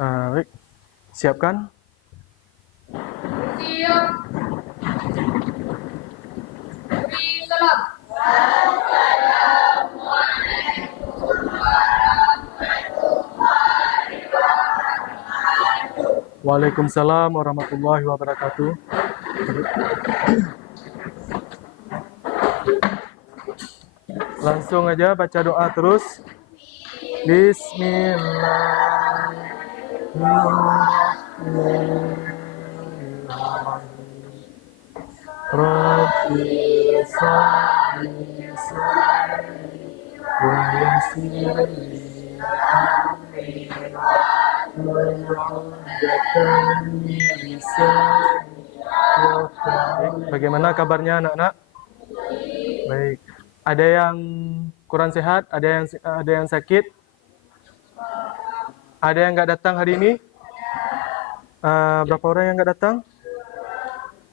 Baik, siapkan. Siap. Beri salam. Waalaikumsalam warahmatullahi wabarakatuh. Langsung aja baca doa terus. Bismillahirrahmanirrahim. Rabbi sholli wa yassir li amri wahlul Bagaimana kabarnya anak-anak? Baik. Ada yang kurang sehat? Ada yang sakit? Ada yang nggak datang hari ini? Berapa orang yang nggak datang?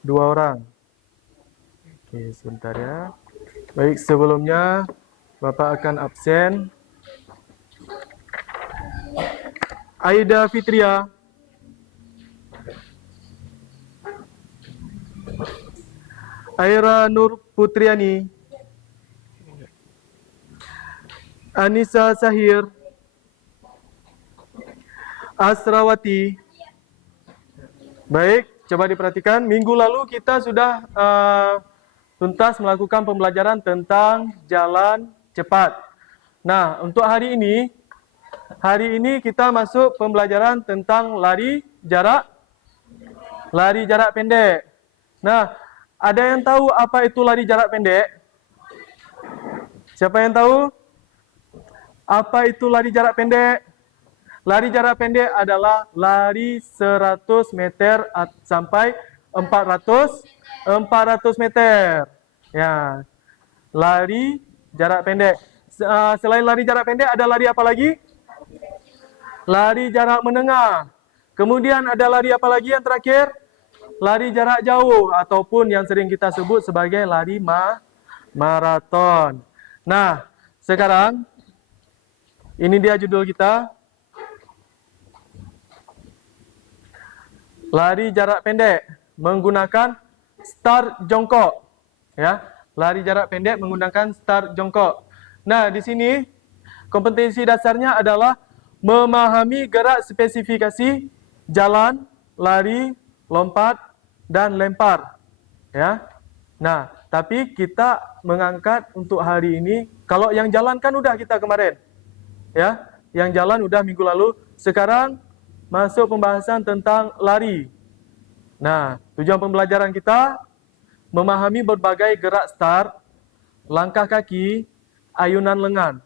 2 orang. Oke, sebentar ya. Baik, sebelumnya Bapak akan absen. Aida Fitria. Aira Nur Putriani. Anissa Sahir. Asrawati. Baik, coba diperhatikan. Minggu lalu kita sudah tuntas melakukan pembelajaran tentang jalan cepat. Nah, untuk hari ini kita masuk pembelajaran tentang lari jarak pendek. Nah, ada yang tahu apa itu lari jarak pendek? Siapa yang tahu? Apa itu lari jarak pendek? Lari jarak pendek adalah lari 100 meter sampai 400 meter. Ya. Lari jarak pendek. Selain lari jarak pendek ada lari apa lagi? Lari jarak menengah. Kemudian ada lari apa lagi yang terakhir? Lari jarak jauh ataupun yang sering kita sebut sebagai lari maraton. Nah, sekarang ini dia judul kita. Lari jarak pendek menggunakan start jongkok. Ya, lari jarak pendek menggunakan start jongkok. Nah, di sini kompetensi dasarnya adalah memahami gerak spesifikasi jalan, lari, lompat, dan lempar. Ya. Nah, tapi kita mengangkat untuk hari ini, kalau yang jalan kan udah kita kemarin. Ya, yang jalan udah minggu lalu. Sekarang masuk pembahasan tentang lari. Nah, tujuan pembelajaran kita memahami berbagai gerak start, langkah kaki, ayunan lengan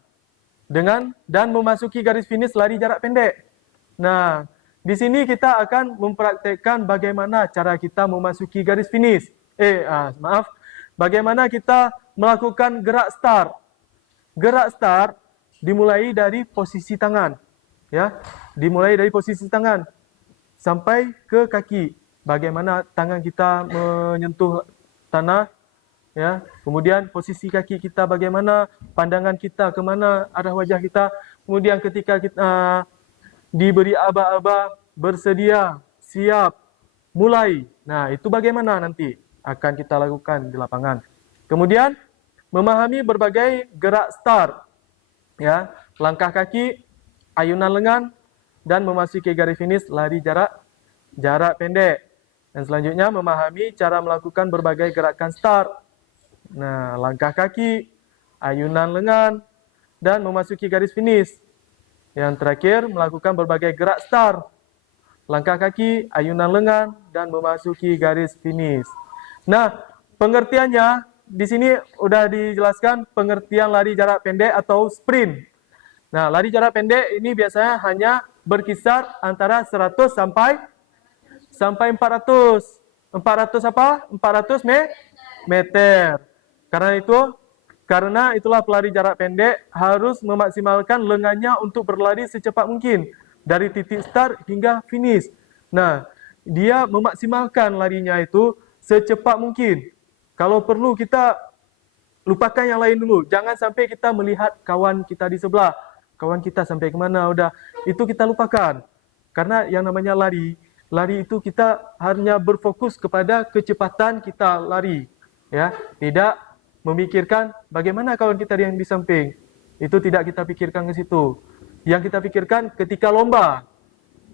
dan memasuki garis finish lari jarak pendek. Nah, di sini kita akan mempraktekkan bagaimana cara kita memasuki garis finish. Bagaimana kita melakukan gerak start. Gerak start dimulai dari posisi tangan. Ya, dimulai dari posisi tangan sampai ke kaki. Bagaimana tangan kita menyentuh tanah, ya. Kemudian posisi kaki kita bagaimana, pandangan kita kemana, arah wajah kita. Kemudian ketika kita diberi aba-aba, bersedia, siap, mulai. Nah, itu bagaimana nanti akan kita lakukan di lapangan. Kemudian memahami berbagai gerak start, ya, langkah kaki, ayunan lengan, dan memasuki garis finish lari jarak pendek. Dan selanjutnya memahami cara melakukan berbagai gerakan start. Nah, langkah kaki, ayunan lengan, dan memasuki garis finish. Yang terakhir, melakukan berbagai gerak start, langkah kaki, ayunan lengan, dan memasuki garis finish. Nah, pengertiannya di sini udah dijelaskan pengertian lari jarak pendek atau sprint. Nah, lari jarak pendek ini biasanya hanya berkisar antara 100 sampai 400. 400 apa? 400 meter. Karena itulah pelari jarak pendek harus memaksimalkan lengannya untuk berlari secepat mungkin dari titik start hingga finish. Nah, dia memaksimalkan larinya itu secepat mungkin. Kalau perlu kita lupakan yang lain dulu. Jangan sampai kita melihat kawan kita di sebelah. Kawan kita sampai kemana, udah itu kita lupakan. Karena yang namanya lari itu kita hanya berfokus kepada kecepatan kita lari, ya. Tidak memikirkan bagaimana kawan kita yang di samping. Itu tidak kita pikirkan ke situ. Yang kita pikirkan ketika lomba.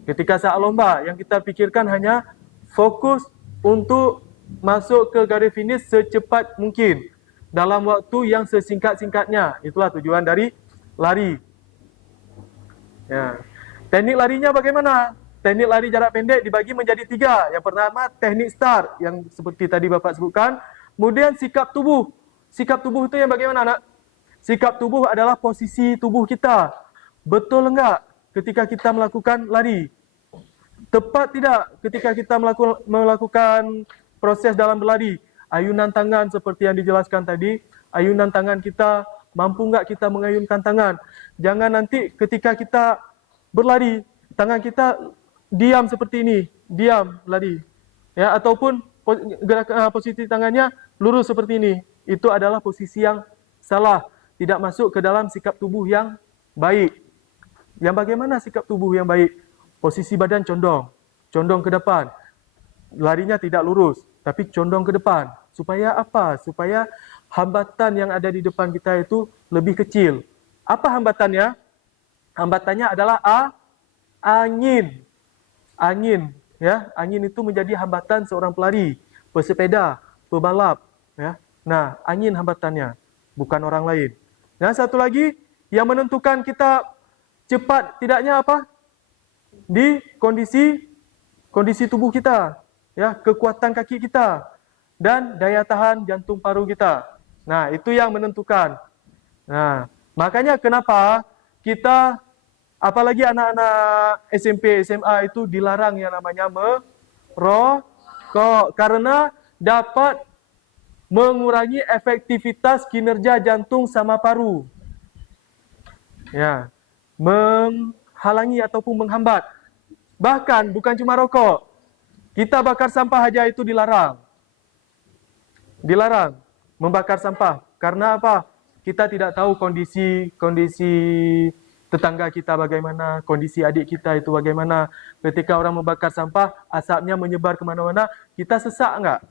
Ketika saat lomba, yang kita pikirkan hanya fokus untuk masuk ke garis finish secepat mungkin dalam waktu yang sesingkat-singkatnya. Itulah tujuan dari lari. Ya. Teknik larinya bagaimana? Teknik lari jarak pendek dibagi menjadi 3. Yang pertama teknik start yang seperti tadi Bapak sebutkan. Kemudian sikap tubuh. Sikap tubuh itu yang bagaimana, nak? Sikap tubuh adalah posisi tubuh kita. Betul enggak ketika kita melakukan lari? Tepat tidak ketika kita melakukan proses dalam berlari? Ayunan tangan seperti yang dijelaskan tadi. Ayunan tangan kita, mampu enggak kita mengayunkan tangan? Jangan nanti ketika kita berlari, tangan kita diam seperti ini. Diam lari. Ya, ataupun posisi tangannya lurus seperti ini. Itu adalah posisi yang salah. Tidak masuk ke dalam sikap tubuh yang baik. Yang bagaimana sikap tubuh yang baik? Posisi badan condong. Condong ke depan. Larinya tidak lurus, tapi condong ke depan. Supaya apa? Supaya hambatan yang ada di depan kita itu lebih kecil. Apa hambatannya? Hambatannya adalah angin. Angin, ya. Angin itu menjadi hambatan seorang pelari, pesepeda, pebalap, ya. Nah, angin hambatannya, bukan orang lain. Dan satu lagi yang menentukan kita cepat tidaknya apa? Di kondisi tubuh kita, ya, kekuatan kaki kita dan daya tahan jantung paru kita. Nah, itu yang menentukan. Nah, makanya kenapa kita apalagi anak-anak SMP, SMA itu dilarang yang namanya merokok karena dapat mengurangi efektivitas kinerja jantung sama paru. Ya, menghalangi ataupun menghambat. Bahkan bukan cuma rokok. Kita bakar sampah aja itu dilarang. Dilarang membakar sampah. Karena apa? Kita tidak tahu kondisi tetangga kita bagaimana, kondisi adik kita itu bagaimana. Ketika orang membakar sampah, asapnya menyebar kemana-mana, kita sesak enggak?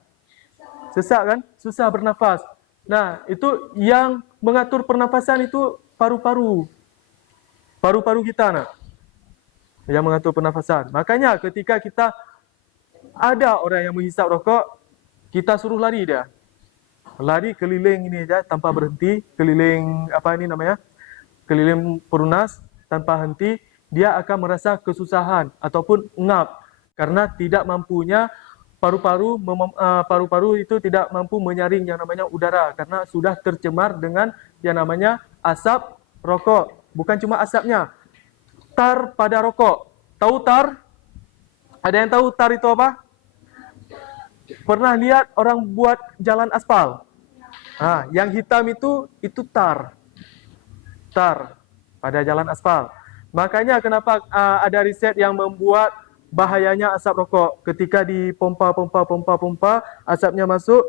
Sesak kan? Susah bernafas. Nah, itu yang mengatur pernafasan itu paru-paru. Paru-paru kita, nak. Yang mengatur pernafasan. Makanya ketika kita ada orang yang menghisap rokok, kita suruh lari dia. Lari keliling ini aja tanpa berhenti, keliling apa ini namanya? Keliling perunas tanpa henti, dia akan merasa kesusahan ataupun ngap karena tidak mampunya paru-paru itu tidak mampu menyaring yang namanya udara karena sudah tercemar dengan yang namanya asap rokok. Bukan cuma asapnya, tar pada rokok. Tahu tar? Ada yang tahu tar itu apa? Pernah lihat orang buat jalan aspal? Nah, yang hitam itu tar. Tar pada jalan aspal. Makanya kenapa ada riset yang membuat bahayanya asap rokok. Ketika dipompa, asapnya masuk,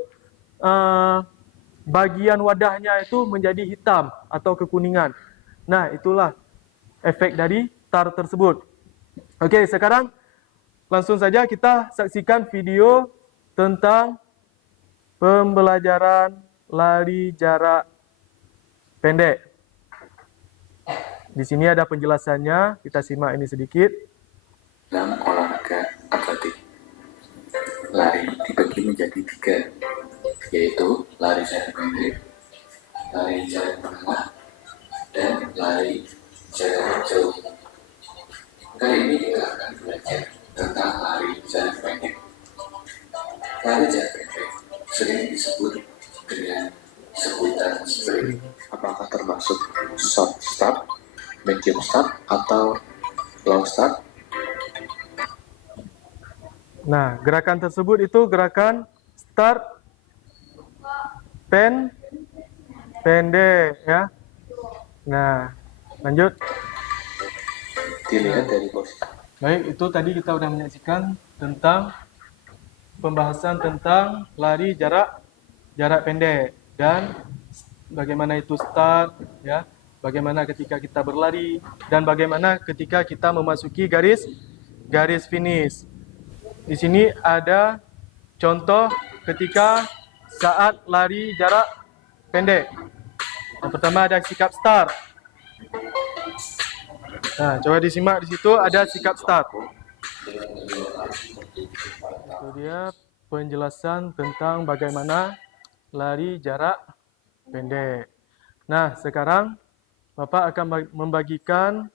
bagian wadahnya itu menjadi hitam atau kekuningan. Nah, itulah efek dari tar tersebut. Oke, sekarang langsung saja kita saksikan video tentang pembelajaran lari jarak pendek. Di sini ada penjelasannya, kita simak ini sedikit. Dalam olahraga atletik, lari dibagi menjadi 3, yaitu lari jarak pendek, lari jarak menengah, dan lari jarak jauh. Kali ini kita akan belajar tentang lari jarak pendek. Lari jarak pendek sering disebut dengan sebutan sprint. Apakah termasuk short start, medium start, atau long start? Nah, gerakan tersebut itu gerakan start pendek, ya. Nah, lanjut. Dilihat dari posisi. Baik, itu tadi kita sudah menyaksikan tentang pembahasan tentang lari jarak pendek dan bagaimana itu start, ya. Bagaimana ketika kita berlari dan bagaimana ketika kita memasuki garis garis finish. Di sini ada contoh ketika saat lari jarak pendek. Yang pertama ada sikap start. Nah, coba disimak di situ ada sikap start. Itu dia penjelasan tentang bagaimana lari jarak pendek. Nah, sekarang Bapak akan membagikan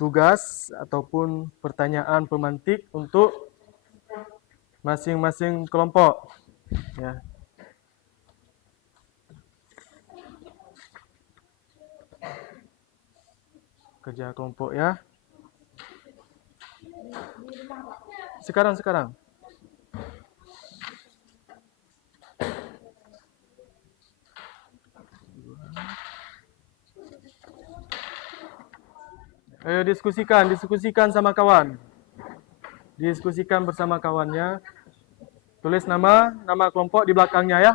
tugas ataupun pertanyaan pemantik untuk masing-masing kelompok. Ya. Kerja kelompok ya. Sekarang. Ayo diskusikan sama kawan. Diskusikan bersama kawannya. Tulis nama kelompok di belakangnya ya.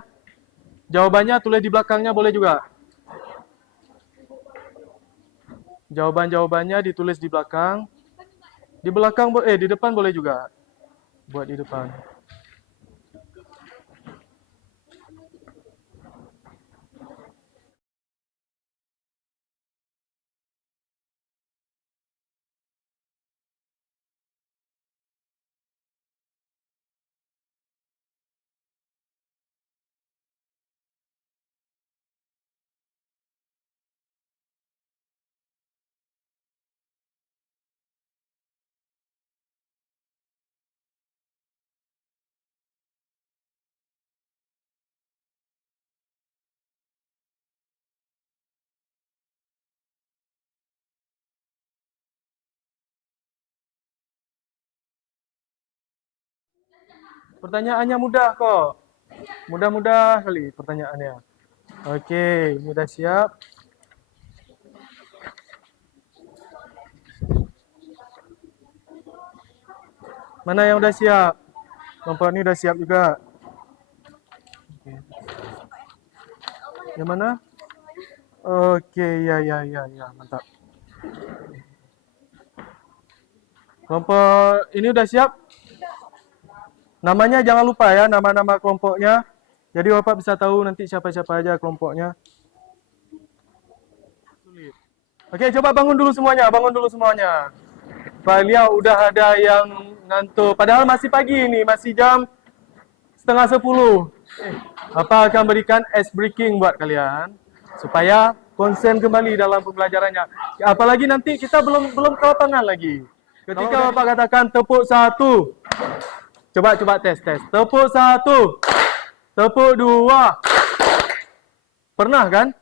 Jawabannya tulis di belakangnya boleh juga. Jawabannya ditulis di belakang. Di belakang di depan boleh juga. Buat di depan. Pertanyaannya mudah kok. Mudah-mudah kali pertanyaannya. Oke, ini udah siap. Mana yang udah siap? Kelompok ini udah siap juga. Oke. Yang mana? Oke, ya, mantap. Kelompok ini udah siap? Namanya jangan lupa ya, nama-nama kelompoknya. Jadi Bapak bisa tahu nanti siapa-siapa aja kelompoknya. Oke, coba bangun dulu semuanya. Pak Lia udah ada yang ngantuk. Padahal masih pagi ini, masih jam 9:30. Bapak akan berikan ice breaking buat kalian supaya konsen kembali dalam pembelajarannya. Apalagi nanti kita belum ke lapangan lagi. Ketika Bapak katakan tepuk 1. Coba tes. Tepuk 1. Tepuk 2. Pernah kan?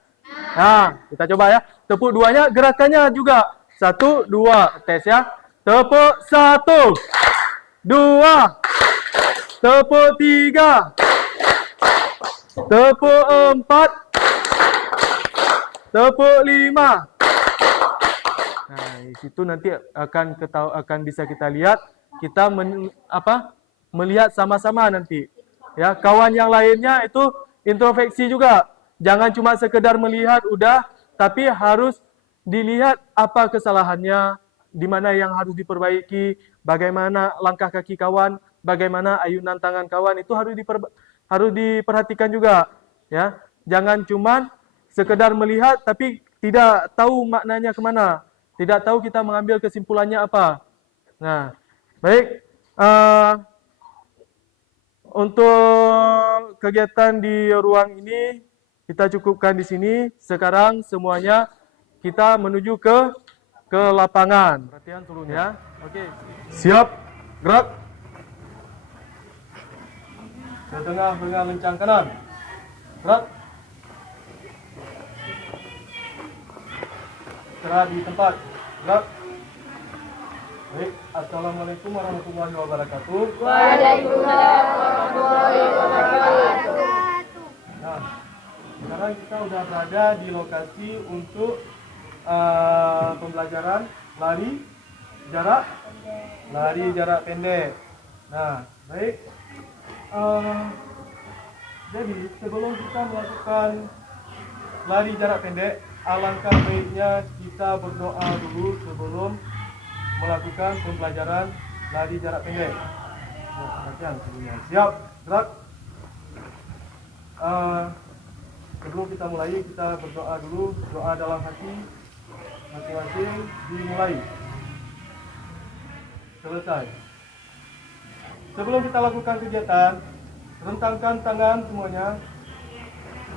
Nah, kita coba ya. Tepuk 2-nya gerakannya juga. 1, 2. Tes ya. Tepuk 1. 2. Tepuk 3. Tepuk 4. Tepuk 5. Nah, di situ nanti akan bisa kita lihat, kita melihat sama-sama nanti. Ya, kawan yang lainnya itu introspeksi juga. Jangan cuma sekedar melihat udah, tapi harus dilihat apa kesalahannya, di mana yang harus diperbaiki, bagaimana langkah kaki kawan, bagaimana ayunan tangan kawan, itu harus diperhatikan juga. Ya, jangan cuma sekedar melihat tapi tidak tahu maknanya kemana, tidak tahu kita mengambil kesimpulannya apa. Nah, baik. Untuk kegiatan di ruang ini kita cukupkan di sini. Sekarang semuanya kita menuju ke lapangan. Perhatian turun ya. Oke. Siap. Gerak. Ke tengah dengan lencang kanan. Gerak. Istirahat di tempat. Gerak. Baik, Assalamualaikum warahmatullahi wabarakatuh. Waalaikumsalam warahmatullahi wabarakatuh. Nah, sekarang kita sudah berada di lokasi untuk pembelajaran lari jarak pendek. Nah, baik. Jadi sebelum kita melakukan lari jarak pendek, alangkah baiknya kita berdoa dulu sebelum melakukan pembelajaran lari jarak pendek. Perhatian sebelumnya. Siap, gerak. Sebelum kita mulai, kita berdoa dulu. Doa dalam hati masing-masing dimulai. Selesai. Sebelum kita lakukan kegiatan, rentangkan tangan semuanya.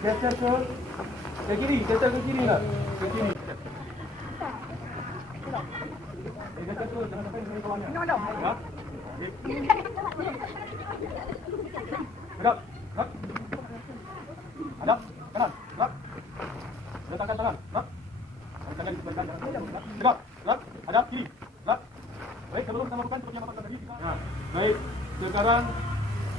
Geser ke kiri, geser ke kiri nak. Ke kiri. Geser terus, jangan sampai ke bawahnya. Ya. Gerak, gerak. Hadap, kanan, gerak. Rentangkan tangan, gerak. Tangan disebarkan, gerak, gerak. Hadap kiri, gerak. Baik, sebelum kita lakukan seperti yang Bapak tadi. Nah, baik. Sekarang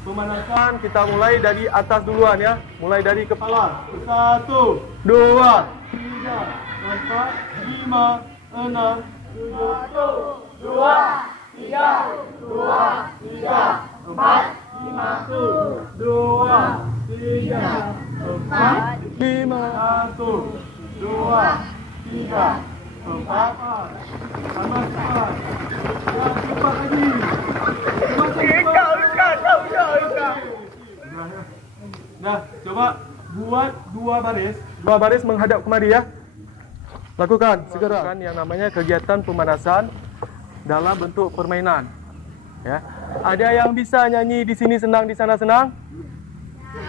pemanasan kita mulai dari atas duluan ya. Mulai dari kepala. 1, 2, 3, 4, 5, 6, 7, 2, 3, 2, 3, 4, 5, 2, 3, 4, 5, 1, 2, 3, 4. Sama cepat. Ya, cepat lagi. Nah, coba buat dua baris menghadap kemari ya. Lakukan segera. Lakukan yang namanya kegiatan pemanasan dalam bentuk permainan. Ya. Ada yang bisa nyanyi di sini senang, di sana senang?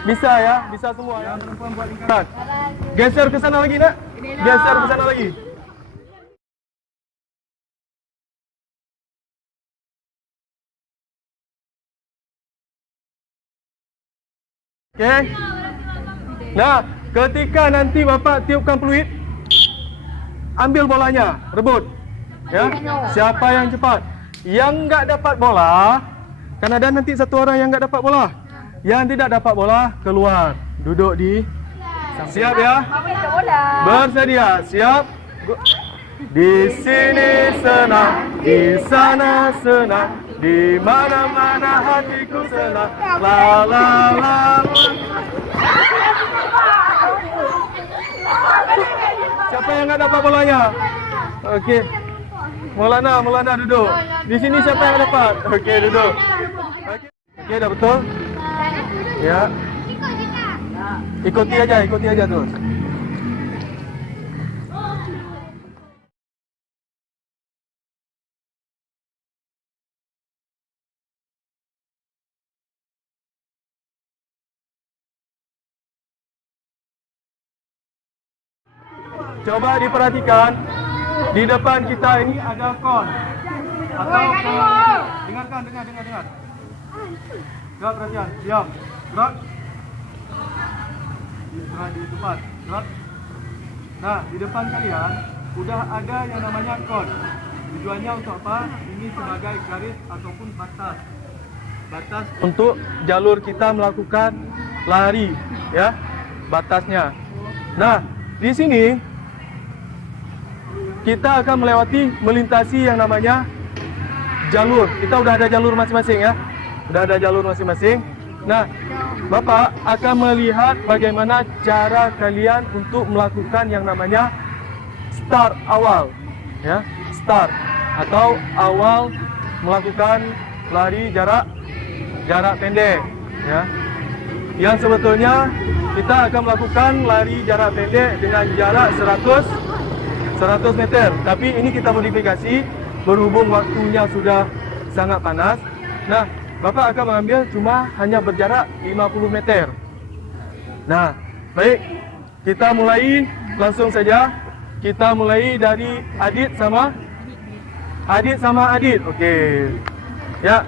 Bisa ya, bisa semua ya. Geser ke sana lagi nak. Geser ke sana lagi. Okey. Nah, ketika nanti Bapak tiupkan peluit, ambil bolanya, rebut. Ya. Siapa yang cepat? Yang enggak dapat bola, kan ada nanti satu orang yang enggak dapat bola. Yang tidak dapat bola keluar, duduk di siap ya. Bersedia, siap. Di sini senang, di sana senang. Di mana-mana hatiku senang, la la la. Siapa yang nggak dapat bolanya? Okey. Maulana duduk. Di sini siapa yang dapat? Okey, duduk. Okey, dah betul? Ya. Ikuti aja terus. Coba diperhatikan, di depan kita ini ada kon. Atau dengarkan. Gerak perhatian, diam. Gerak. Gerak di tempat. Gerak. Nah, di depan kalian sudah ada yang namanya kon. Tujuannya untuk apa? Ini sebagai garis ataupun batas. Batas untuk jalur kita melakukan lari, ya. Batasnya. Nah, di sini kita akan melintasi yang namanya jalur. Kita udah ada jalur masing-masing ya. Udah ada jalur masing-masing. Nah, Bapak akan melihat bagaimana cara kalian untuk melakukan yang namanya start awal. Ya, start atau awal melakukan lari jarak pendek ya. Yang sebetulnya kita akan melakukan lari jarak pendek dengan jarak 100 meter. Tapi ini kita modifikasi berhubung waktunya sudah sangat panas. Nah, Bapak akan mengambil cuma hanya berjarak 50 meter. Nah, baik. Kita mulai langsung saja. Kita mulai dari Adit sama Adit. Okey. Ya.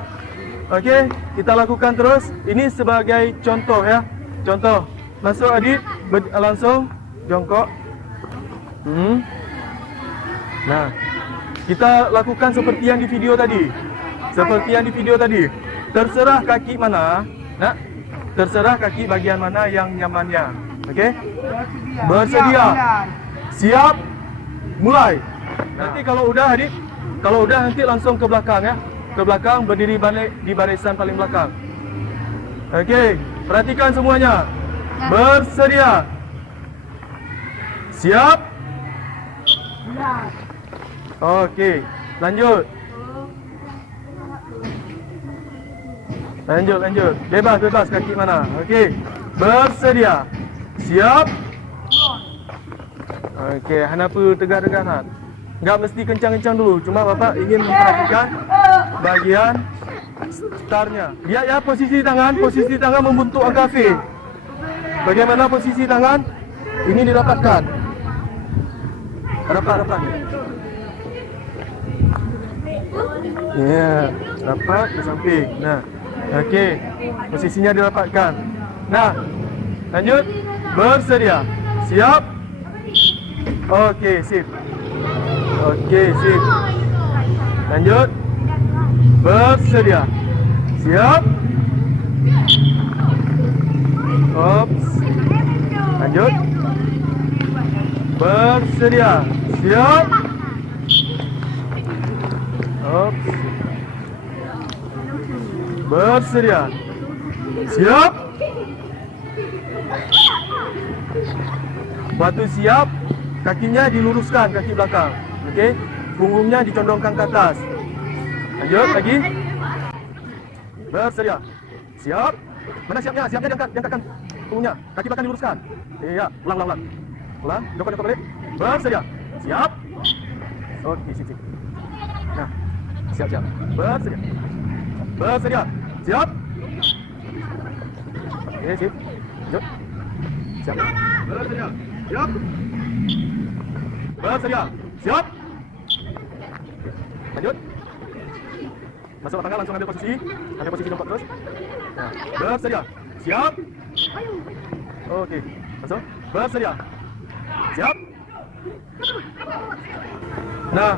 Okey, kita lakukan terus. Ini sebagai contoh ya. Contoh. Masuk Adit, langsung jongkok. Nah, kita lakukan seperti yang di video tadi. Terserah kaki mana, nak? Terserah kaki bagian mana yang nyamannya. Okey? Bersedia. Siap. Mulai. Nanti kalau udah Adik, nanti langsung ke belakang ya. Ke belakang berdiri di barisan paling belakang. Okey, perhatikan semuanya. Bersedia. Siap. Okey, lanjut. Lanjut. Bebas kaki mana. Okey. Bersedia. Siap. Okey, kenapa tegak-tegak Han? Enggak mesti kencang-kencang dulu. Cuma Bapak ingin memperhatikan bahagian startnya. Lihat ya posisi tangan membentuk angka V. Bagaimana posisi tangan? Ini dirapatkan. Rapat. Ya, rapat ke samping. Nah, okey. Posisinya dirapatkan. Nah, lanjut. Bersedia. Siap. Okey, sip. Lanjut. Bersedia. Siap. Ops. Lanjut. Bersedia. Siap. Ops. Bersedia. Siap. Waktu siap, kakinya diluruskan, kaki belakang. Okey. Punggungnya dicondongkan ke atas. Lanjut lagi. Bersedia. Siap. Mana siapnya? Siapnya diangkatkan punggungnya. Kaki belakang diluruskan. Iya, ulang. Ulang, jokok balik. Bersedia. Siap. Okey, sip. Nah, siap. Bersedia. Siap. Okey, sip. Lanjut. Siap. Bersedia. Siap. Bersedia. Siap. Lanjut. Masuk tangan, langsung ambil posisi jongkok terus. Nah, bersedia. Siap. Okey. Masuk. Bersedia. Siap. Nah.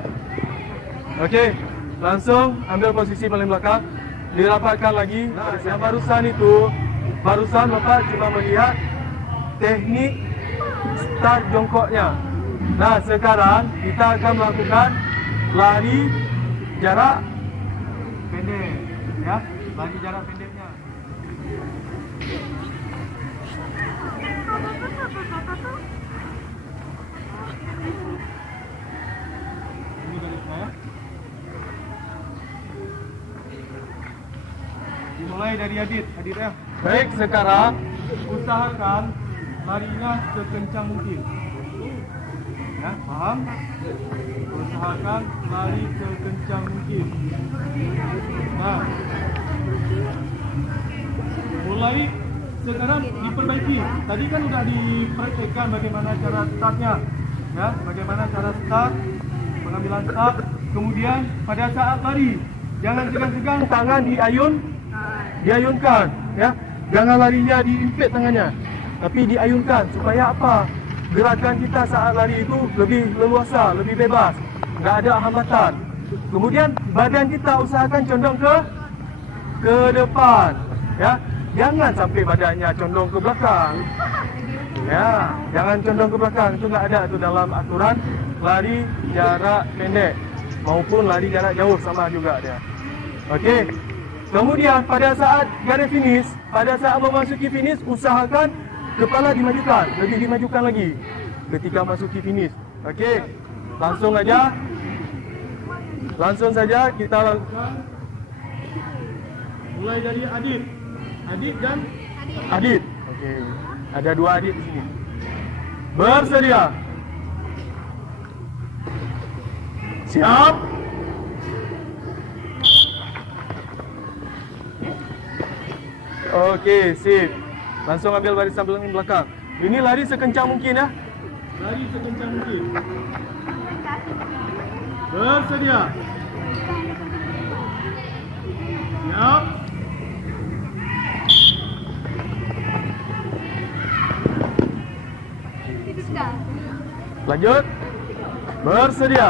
Okey. Langsung ambil posisi paling belakang. Dirapatkan lagi. Nah, yang barusan Bapak cuma melihat teknik start jongkoknya. Nah, sekarang kita akan melakukan lari jarak pendek, ya. Lari jarak pendeknya. Ini dari saya. Dimulai dari Adit ya. Baik, sekarang usahakan larinya sekencang mungkin. Ya, paham? Usahakan lari sekencang mungkin. Nah, mulai sekarang diperbaiki. Tadi kan sudah dipraktekkan bagaimana cara startnya, ya, bagaimana cara start, pengambilan start. Kemudian pada saat lari, jangan segan-segan tangan diayunkan, ya. Jangan larinya diimpit tangannya, tapi diayunkan supaya apa? Gerakan kita saat lari itu lebih leluasa, lebih bebas, nggak ada hambatan. Kemudian badan kita usahakan condong ke depan, ya. Jangan sampai badannya condong ke belakang. Ya, jangan condong ke belakang. Itu nggak ada itu dalam aturan lari jarak pendek maupun lari jarak jauh, sama juga dia. Okey. Kemudian pada saat garis finish, pada saat memasuki finish, usahakan kepala dimajukan, lebih dimajukan lagi ketika masuki finish. Okey. Langsung saja kita lakukan. Mulai dari Adit dan Adit. Okey. Ada dua Adit di sini. Bersedia. Siap. Okey, sip. Langsung ambil barisan belakang. Ini lari sekencang mungkin, ya. Lari sekencang mungkin. Bersedia. Siap. Lanjut. Bersedia.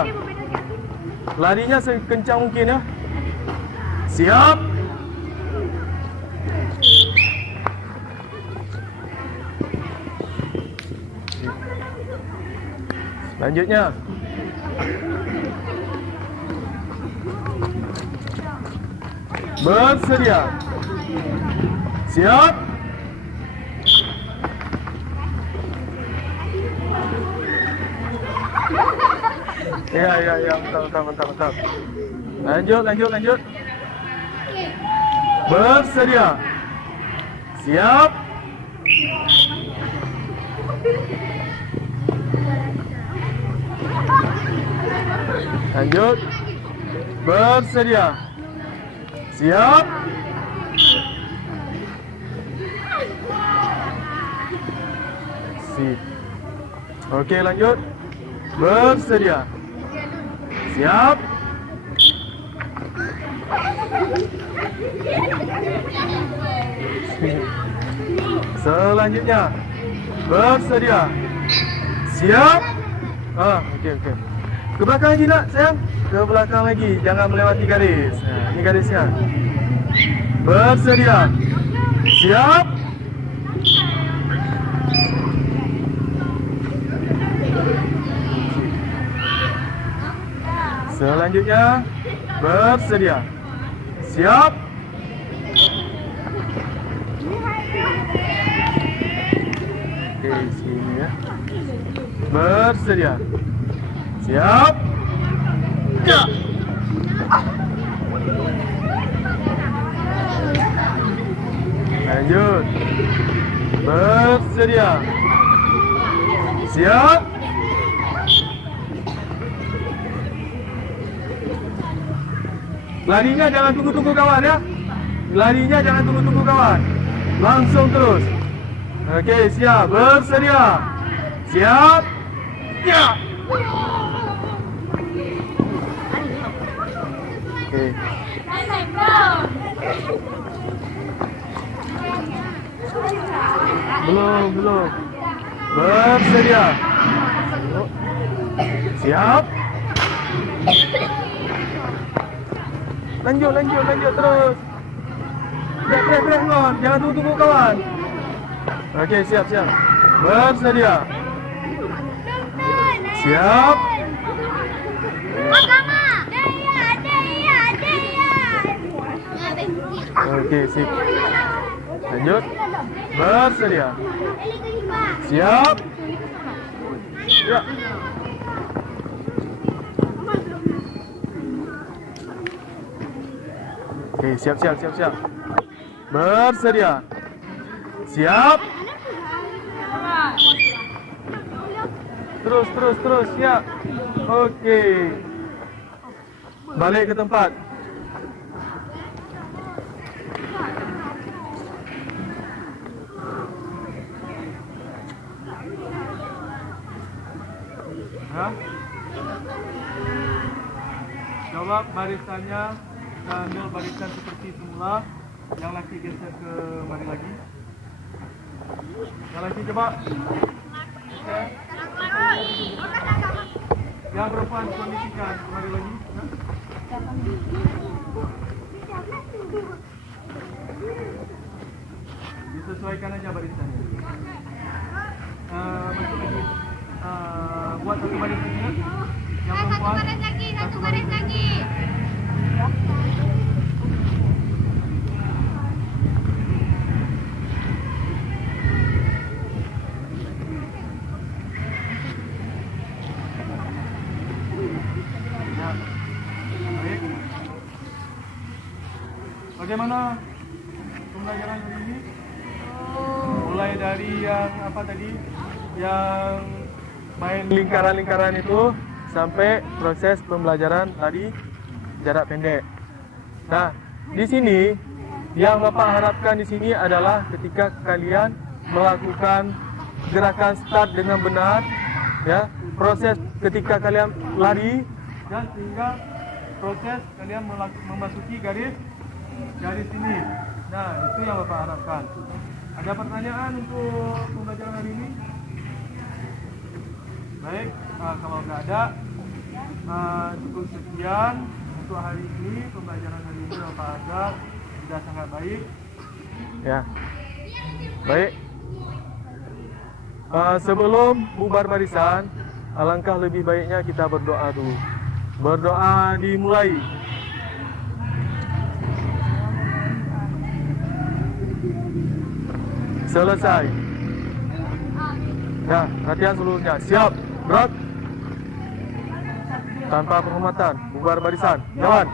Larinya sekencang mungkin, ya. Siap. Selanjutnya. Bersedia. Siap. Ya, mantap. Lanjut. Bersedia. Siap. Lanjut. Bersedia. Siap. Sip. Okey, lanjut. Bersedia. Siap. Selanjutnya. Bersedia. Siap. Okey. Ke belakang lagi nak, sayang? Ke belakang lagi, jangan melewati garis. Ini garisnya. Bersedia. Siap. Selanjutnya. Bersedia. Siap. Okey, sini ya. Bersedia. Siap. Ya. Lanjut. Bersedia. Siap. Larinya jangan tunggu-tunggu kawan ya. Larinya jangan tunggu-tunggu kawan. Langsung terus. Okey, siap. Bersedia. Siap. Ya. Okey. Belum. Bersedia. Siap. Lanjut terus. Break kawan. Jangan tunggu kawan. Okey, siap. Bersedia. Siap. Okey, sip. Lanjut. Bersedia. Siap. Ya. Okey, siap. Bersedia. Siap. Terus, siap. Okey. Balik ke tempat. Jawab barisannya. Kita ambil barisan seperti semula. Yang laki geser ke mari lagi. Yang laki coba. Okay. Yang perempuan kondisikan kembali lagi. Disesuaikan aja barisannya. Masuk lagi. Buat satu baris lagi. Yang perempuan. Satu baris lagi. Baik. Bagaimana pembelajaran hari ini? Mulai dari yang apa tadi? Yang main lingkaran-lingkaran itu sampai proses pembelajaran lari jarak pendek. Nah, di sini yang Bapak harapkan di sini adalah ketika kalian melakukan gerakan start dengan benar, ya, proses ketika kalian lari dan sehingga proses kalian memasuki garis ini. Nah, itu yang Bapak harapkan. Ada pertanyaan untuk pembelajaran hari ini? Baik, kalau nggak ada, cukup sekian untuk hari ini. Pembelajaran hari ini Bapak anggap sudah sangat baik. Ya, baik. Sebelum bubar barisan, alangkah lebih baiknya kita berdoa dulu. Berdoa dimulai. Selesai. Ya, latihan seluruhnya. Siap. Gerak. Tanpa penghormatan. Bubar barisan. Jalan.